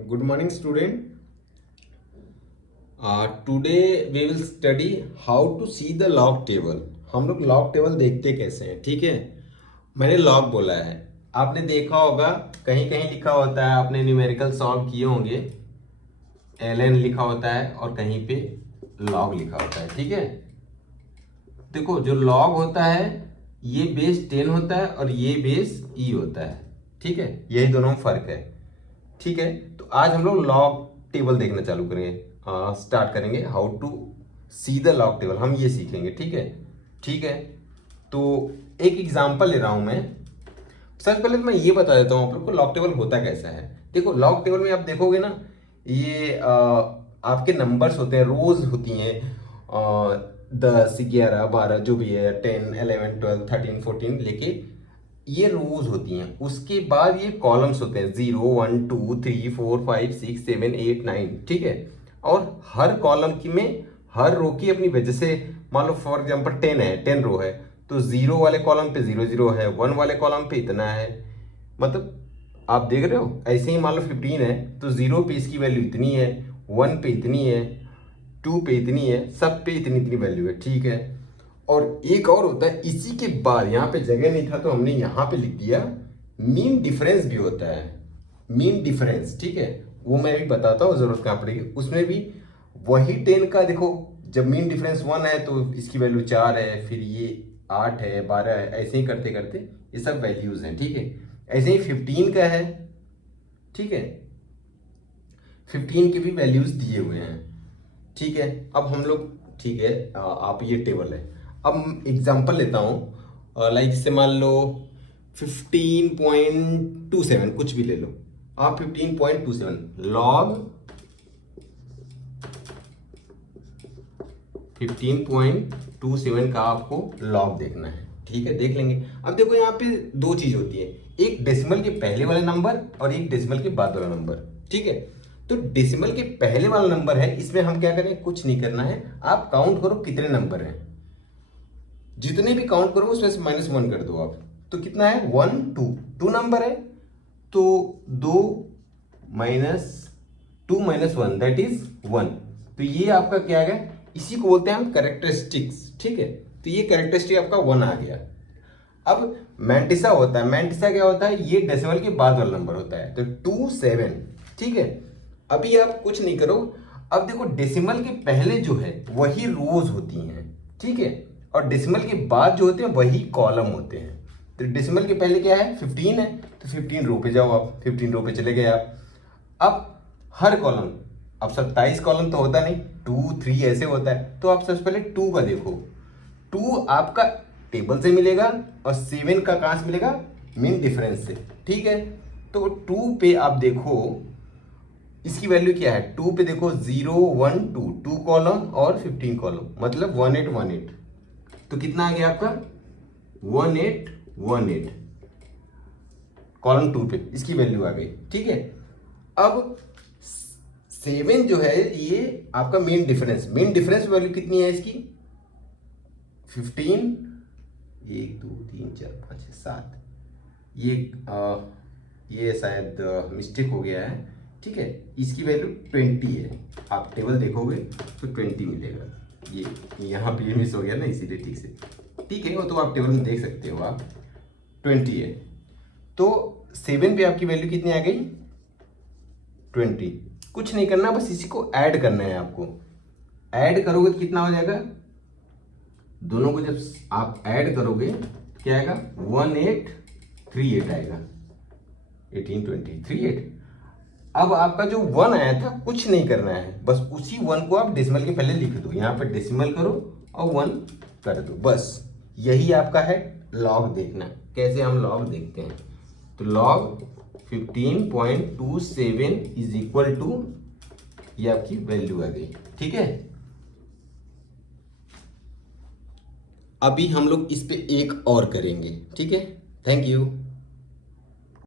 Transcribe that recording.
Good morning, student. Today we will study how to see the log table. हम लोग log table देखते कैसे हैं, ठीक है। मैंने log बोला है, आपने देखा होगा कहीं कहीं लिखा होता है, आपने न्यूमेरिकल सॉल्व किए होंगे, ln लिखा होता है और कहीं पे log लिखा होता है, ठीक है। देखो जो log होता है ये बेस 10 होता है और ये बेस e होता है, ठीक है। यही दोनों में फर्क है, ठीक है। तो आज हम लोग लॉग टेबल देखना चालू करेंगे, स्टार्ट करेंगे। How to see the log table हम ये सीखेंगे, ठीक है। ठीक है, तो एक एग्जांपल ले रहा हूं मैं। सबसे पहले तो मैं ये बता देता हूं आप लोग को लॉग टेबल होता कैसा है। देखो लॉग टेबल में आप देखोगे ना, ये आपके नंबर्स होते हैं, रोज होती हैं, 10 11 12 जो भी है, 10 11 12 13 14 लेके ये रोज होती हैं। उसके बाद ये कॉलम्स होते हैं, 0 1 2 3 4 5 6 7 8 9, ठीक है। और हर कॉलम की में हर रो की अपनी वजह से, मान लो फॉर एग्जांपल 10 है, 10 रो है, तो 0 वाले कॉलम पे 0 0 है, 1 वाले कॉलम पे इतना है। मतलब आप देख रहे हो, ऐसे ही मान लो 15 है तो 0 पे इसकी वैल्यू इतनी है, 1 पे इतनी है, 2 पे इतनी है, सब पे इतनी इतनी वैल्यू है, ठीक है। और एक और होता है, इसी के बाद यहाँ पे जगह नहीं था तो हमने यहाँ पे लिख दिया मीन डिफरेंस भी होता है, मीन डिफरेंस, ठीक है। वो मैं भी बताता हूँ, जरूरत कहाँ पड़ेगी। उसमें भी वही 10 का देखो, जब मीन डिफरेंस 1 है तो इसकी वैल्यू 4 है, फिर ये 8 है, 12 है, ऐसे ही करते करते ये सब वैल्यूज हैं, ठीक है। ऐसे ही 15 का है, ठीक है, 15 के भी वैल्यूज दिए हुए हैं, ठीक है। अब हम लोग, ठीक है, आप ये टेबल है। अब एग्जांपल लेता हूं, लाइक से मान लो 15.27, कुछ भी ले लो आप, 15.27 लॉग 15.27 का आपको लॉग देखना है, ठीक है। देख लेंगे। अब देखो यहाँ पे दो चीज होती है, एक डेसिमल के पहले वाला नंबर और एक डेसिमल के बाद वाला नंबर, ठीक है। तो डेसिमल के पहले वाला नंबर है, इसमें हम क्या करें, कुछ नहीं करना है। आप काउंट करो कितने नंबर हैं, जितने भी काउंट करो उसमें से -1 कर दो आप। तो कितना है, 1 2 2 नंबर है, तो 2 -2 -1 दैट इज 1। तो ये आपका क्या आ गया, इसी को बोलते हैं हम कैरेक्टरिस्टिक्स, ठीक है। तो ये कैरेक्टरिस्टिक आपका 1 आ गया। अब मैंटिसा होता है, मैंटिसा क्या होता है, ये डेसिमल के बाद वाला नंबर होता है, तो 2 7, ठीक है। अभी आप कुछ नहीं करो। अब देखो डेसिमल के पहले जो है वही रोज होती हैं, ठीक है, और डेसिमल के बाद जो होते हैं वही कॉलम होते हैं। तो डेसिमल के पहले क्या है, 15 है, तो 15 रो पे जाओ आप, 15 रो पे चले गए आप। अब हर कॉलम, अब 27 कॉलम तो होता नहीं, 2 3 ऐसे होता है, तो आप सबसे पहले 2 का देखो। 2 आपका टेबल से मिलेगा और 7 का कहां से मिलेगा, मीन डिफरेंस से, ठीक है। तो 2 पे आप देखो इसकी वैल्यू क्या है, 2 पे देखो 0 1 2 2 कॉलम और 15 कॉलम, मतलब 18 18। तो कितना आ गया आपका, 18 18 कॉलम 2 पे इसकी वैल्यू आ गई, ठीक है। अब 7 जो है ये आपका mean difference, mean difference value कितनी है इसकी, 15, 1 2 3 4 5 6 7, ये शायद मिस्टेक हो गया है, ठीक है। इसकी वैल्यू 20 है, आप टेबल देखोगे तो 20 मिलेगा। ये यहाँ पे मिस हो गया ना, इसीलिए, ठीक से, ठीक है। वो तो आप टेबल में देख सकते हो, आप 20 है। तो 7 पे आपकी वैल्यू कितनी आ गई, 20। कुछ नहीं करना, बस इसी को ऐड करना है आपको। ऐड करोगे तो कितना हो जाएगा, दोनों को जब आप ऐड करोगे क्या आएगा, 1838 आएगा, 1838। अब आपका जो 1 आया था, कुछ नहीं करना है, बस उसी 1 को आप डेसिमल के पहले लिख दो, यहाँ पे डेसिमल करो और 1 कर दो, बस यही आपका है लॉग देखना। कैसे हम लॉग देखते हैं, तो लॉग 15.27 इज इक्वल टू, ये आपकी वैल्यू आ गई, ठीक है। अभी हम लोग इस पे एक और करेंगे, ठीक है। Thank you.